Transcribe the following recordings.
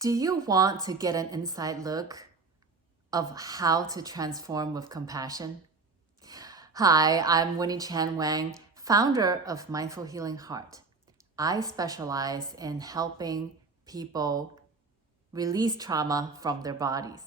Do you want to get an inside look of how to transform with compassion? Hi, I'm Winnie Chan Wang, founder of Mindful Healing Heart. I specialize in helping people release trauma from their bodies.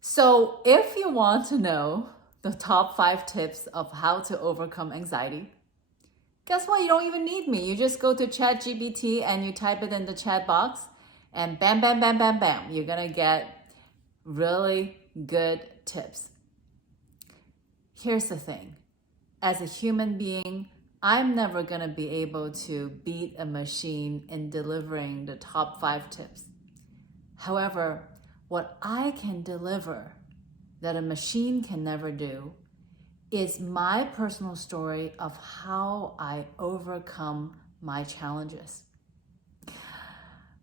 So, if you want to know the top 5 tips of how to overcome anxiety, guess what? You don't even need me. You just go to Chat GPT and you type it in the chat box, and bam, bam, bam, bam, bam, you're gonna get really good tips. Here's the thing. As a human being, I'm never gonna be able to beat a machine in delivering the top 5 tips. However, what I can deliver that a machine can never do is my personal story of how I overcome my challenges.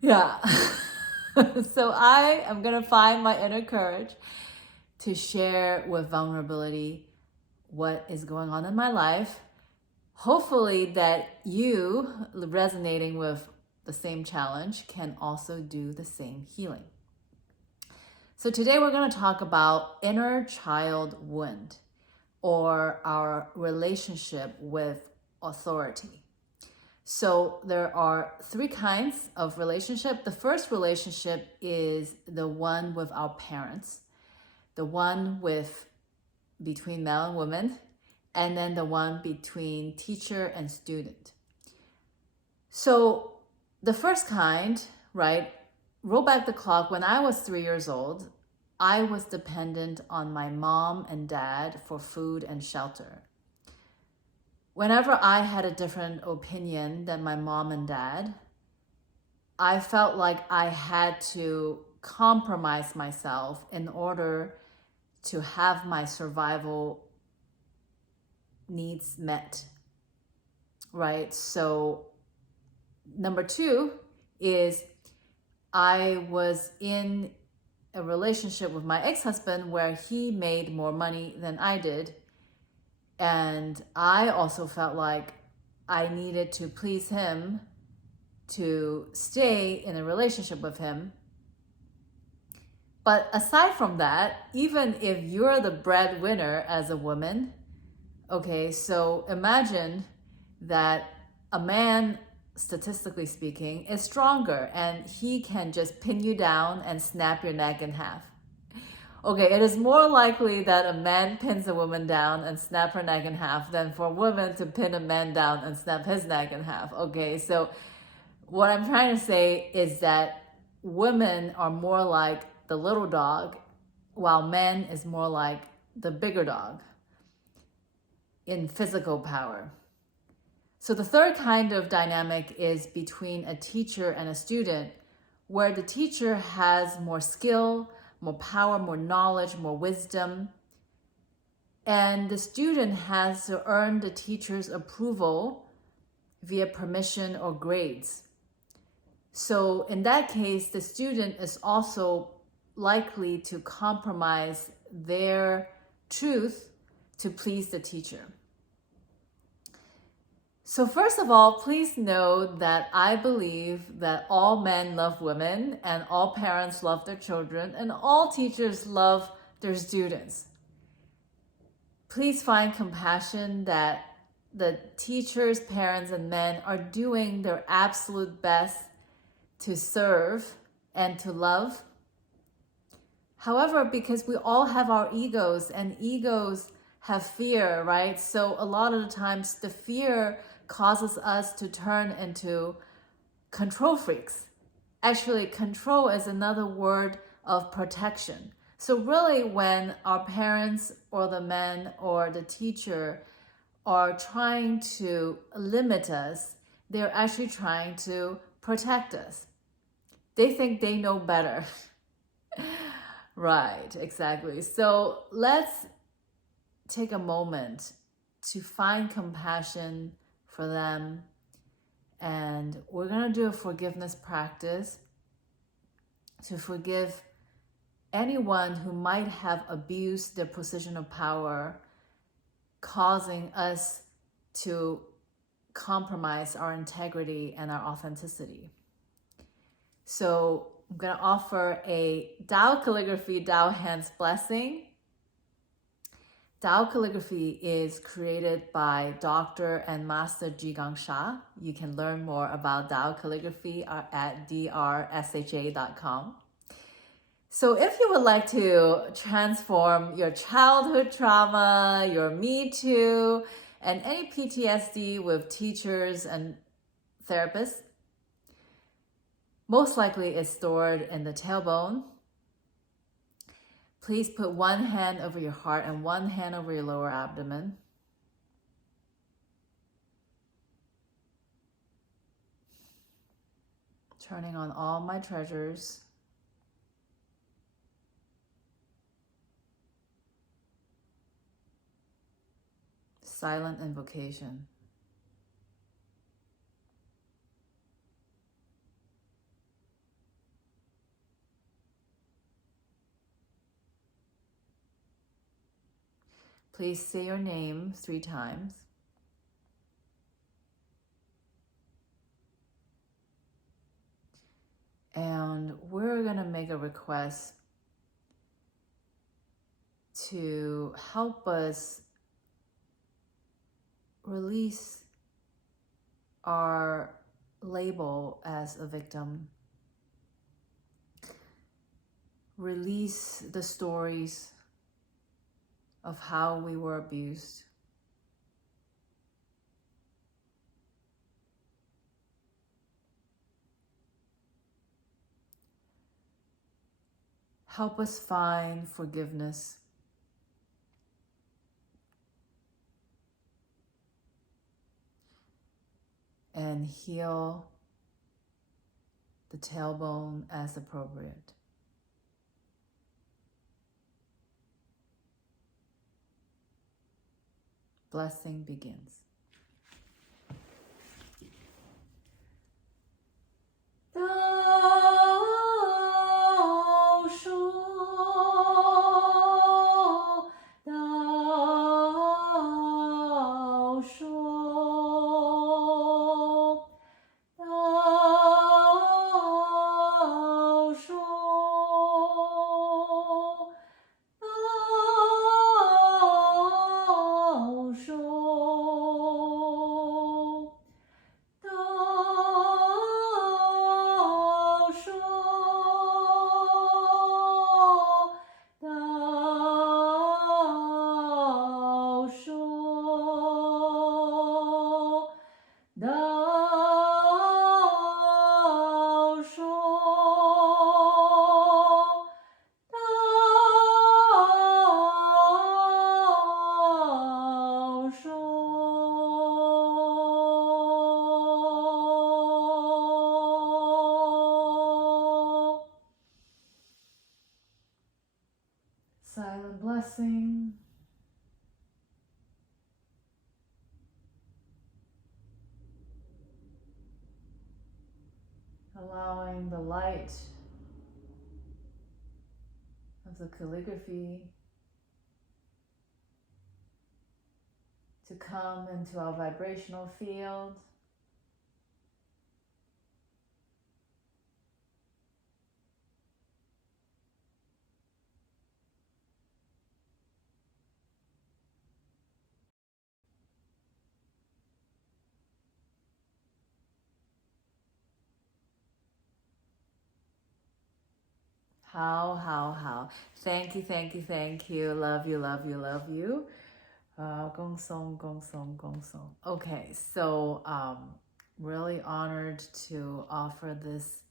Yeah. So I am going to find my inner courage to share with vulnerability what is going on in my life. Hopefully that you, resonating with the same challenge, can also do the same healing. So today we're going to talk about inner child wound, or our relationship with authority. So there are 3 kinds of relationship. The first relationship is the one with our parents, the one between male and women, and then the one between teacher and student. So the first kind, right? Roll back the clock. When I was 3 years old, I was dependent on my mom and dad for food and shelter. Whenever I had a different opinion than my mom and dad, I felt like I had to compromise myself in order to have my survival needs met, right? So number 2 is I was in a relationship with my ex-husband where he made more money than I did. And I also felt like I needed to please him to stay in a relationship with him. But aside from that, even if you're the breadwinner as a woman, okay, so imagine that a man, statistically speaking, is stronger and he can just pin you down and snap your neck in half. Okay, it is more likely that a man pins a woman down and snap her neck in half than for a woman to pin a man down and snap his neck in half. Okay, so what I'm trying to say is that women are more like the little dog, while men is more like the bigger dog in physical power. So the third kind of dynamic is between a teacher and a student, where the teacher has more skill, more power, more knowledge, more wisdom, and the student has to earn the teacher's approval via permission or grades. So in that case, the student is also likely to compromise their truth to please the teacher. So first of all, please know that I believe that all men love women and all parents love their children and all teachers love their students. Please find compassion that the teachers, parents, and men are doing their absolute best to serve and to love. However, because we all have our egos and egos have fear, right? So a lot of the times the fear causes us to turn into control freaks. Actually, control is another word of protection. So really, when our parents or the men or the teacher are trying to limit us, they're actually trying to protect us. They think they know better. Right, exactly. So let's take a moment to find compassion for them. And we're going to do a forgiveness practice to forgive anyone who might have abused their position of power, causing us to compromise our integrity and our authenticity. So I'm going to offer a Tao calligraphy, Tao hands blessing. Tao calligraphy is created by Dr. and Master Jigang Sha. You can learn more about Tao calligraphy at drsha.com. So if you would like to transform your childhood trauma, your Me Too, and any PTSD with teachers and therapists, most likely it's stored in the tailbone. Please put one hand over your heart and one hand over your lower abdomen. Turning on all my treasures. Silent invocation. Please say your name 3 times. And we're going to make a request to help us release our label as a victim. Release the stories of how we were abused. Help us find forgiveness. And heal the tailbone as appropriate. Blessing begins. Silent blessing. Allowing the light of the calligraphy to come into our vibrational field. How. Thank you. Love you. Gong song. Okay, so really honored to offer this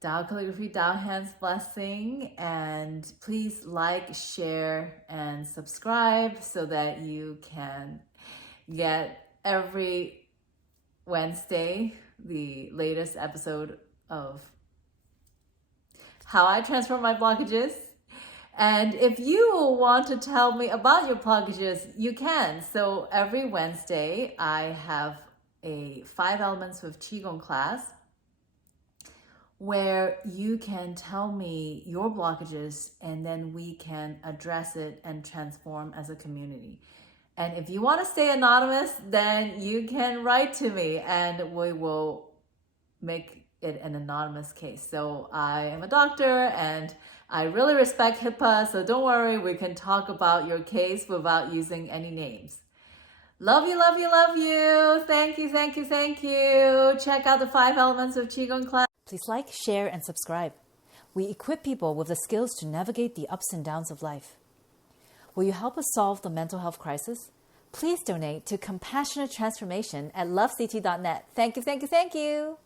Tao calligraphy, Tao hands blessing, and please like, share, and subscribe so that you can get every Wednesday the latest episode of how I transform my blockages. And if you want to tell me about your blockages, you can. So every Wednesday, I have a 5 elements with Qigong class where you can tell me your blockages and then we can address it and transform as a community. And if you want to stay anonymous, then you can write to me and we will make it an anonymous case. So I am a doctor and I really respect HIPAA, so don't worry, we can talk about your case without using any names. Love you, love you, love you. Thank you, thank you, thank you. Check out the 5 elements of Qigong class. Please like, share, and subscribe. We equip people with the skills to navigate the ups and downs of life. Will you help us solve the mental health crisis? Please donate to Compassionate Transformation at lovect.net. Thank you, thank you, thank you.